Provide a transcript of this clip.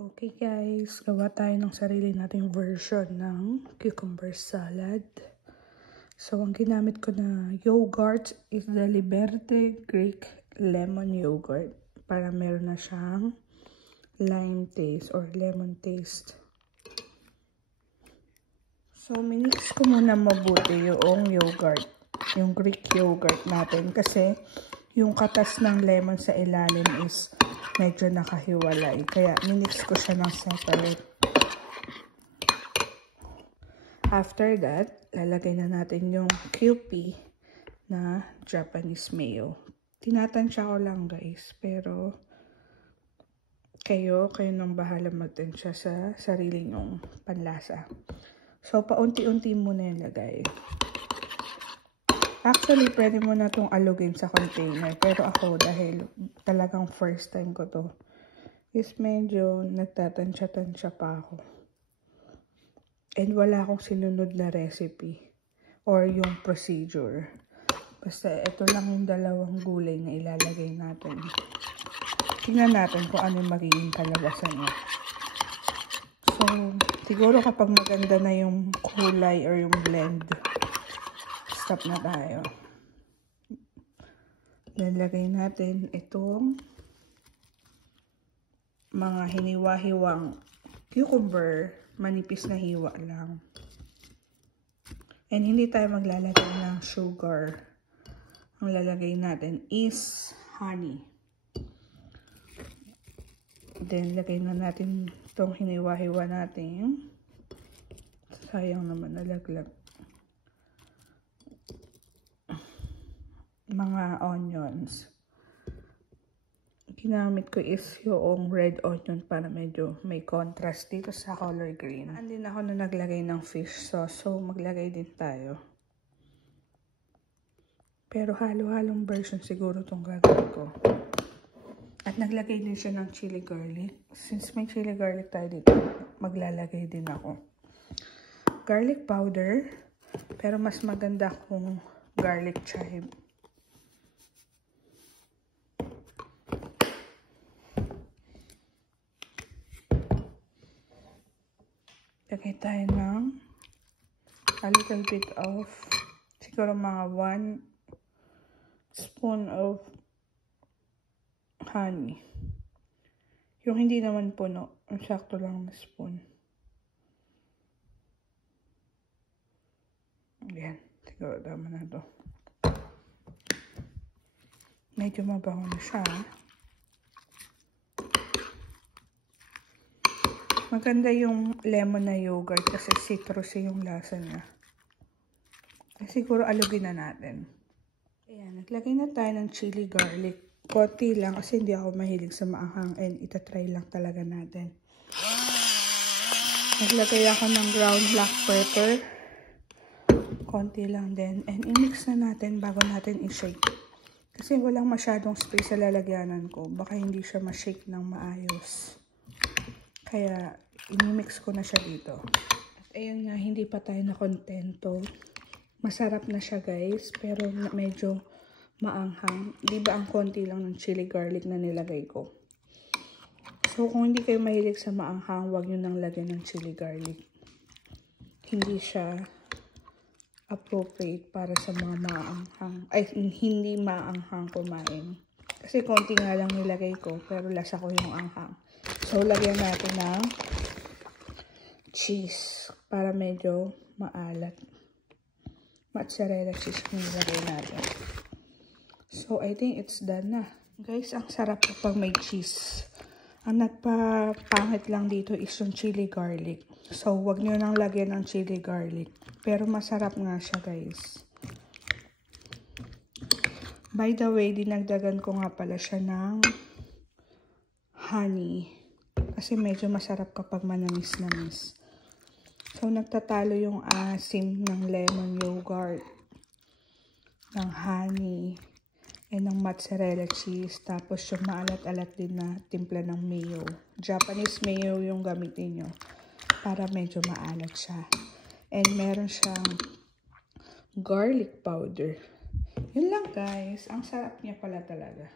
Okay guys, gawa tayo ng sarili nating version ng cucumber salad. So ang ginamit ko na yogurt is the Liberté Greek lemon yogurt para meron na siyang lime taste or lemon taste. So minix ko muna mabuti yung yogurt, yung Greek yogurt natin kasi yung katas ng lemon sa ilalim is medyo nakahiwalay. Kaya minix ko siya ng separate. After that, lalagay na natin yung Kewpie na Japanese mayo. Tinatansya ko lang guys, pero kayo nang bahala magtansya sa sarili nyong panlasa. So paunti-unti muna yung lagay. Actually, pwede mo na itong alugin sa container. Pero ako, dahil talagang first time ko to, is medyo nagtatansya-tansya pa ako. And wala akong sinunod na recipe or yung procedure. Basta ito lang yung dalawang gulay na ilalagay natin. Tingnan natin kung ano magiging kalabasan niya. So, siguro kapag maganda na yung kulay or yung blend, stop na tayo. Lalagay natin itong mga hiniwa-hiwang cucumber, manipis na hiwa lang. And hindi tayo maglalagay ng sugar. Ang lalagay natin is honey. Then, lagay na natin itong hiniwa-hiwa natin. Sayang naman nalaglag. Mga onions. Ginamit ko is yung red onion para medyo may contrast dito sa color green. Andin ako na naglagay ng fish sauce, so maglagay din tayo. Pero halo-halong version siguro itong gagawin ko. At naglagay din siya ng chili garlic. Since may chili garlic tayo dito, maglalagay din ako. Garlic powder, pero mas maganda kung garlic chive. Lagay tayo ng a little bit of, siguro mga 1 spoon of honey. Yung hindi naman puno, yung sakto lang na spoon. Ayan, siguro tama na to. Medyo mabango na siya. Maganda yung lemon na yogurt kasi citrusy yung lasa niya. Siguro alugin na natin. Ayan, naglagay na tayo ng chili garlic. Konti lang kasi hindi ako mahilig sa maanghang and itatry lang talaga natin. Naglagay ako ng ground black pepper. Konti lang din. And i-mix na natin bago natin i-shake. Kasi walang masyadong space sa lalagyanan ko. Baka hindi siya ma-shake ng maayos. Kaya, inimix ko na siya dito. At ayun nga, hindi pa tayo nakontento. Masarap na siya guys, pero medyo maanghang. Di ba ang konti lang ng chili garlic na nilagay ko? So, kung hindi kayo mahilig sa maanghang, huwag nyo nang lagyan ng chili garlic. Hindi siya appropriate para sa mga maanghang. Ay, hindi maanghang kumain. Kasi konti nga lang nilagay ko, pero lasa ko yung anghang. So, lagyan natin ng cheese para medyo maalat. Mozzarella cheese yung nilagay natin. So, I think it's done na. Guys, ang sarap kapag may cheese. Ang nagpapangit lang dito is yung chili garlic. So, wag nyo nang lagyan ng chili garlic. Pero masarap nga siya, guys. By the way, dinagdagan ko nga pala siya ng honey. Kasi medyo masarap kapag manamis-namis. So, nagtatalo yung asim ng lemon yogurt, ng honey, and ng mozzarella cheese. Tapos, yung maalat-alat din na timpla ng mayo. Japanese mayo yung gamitin nyo para medyo maalat siya. And meron siyang garlic powder. Yun lang guys. Ang sarap niya pala talaga.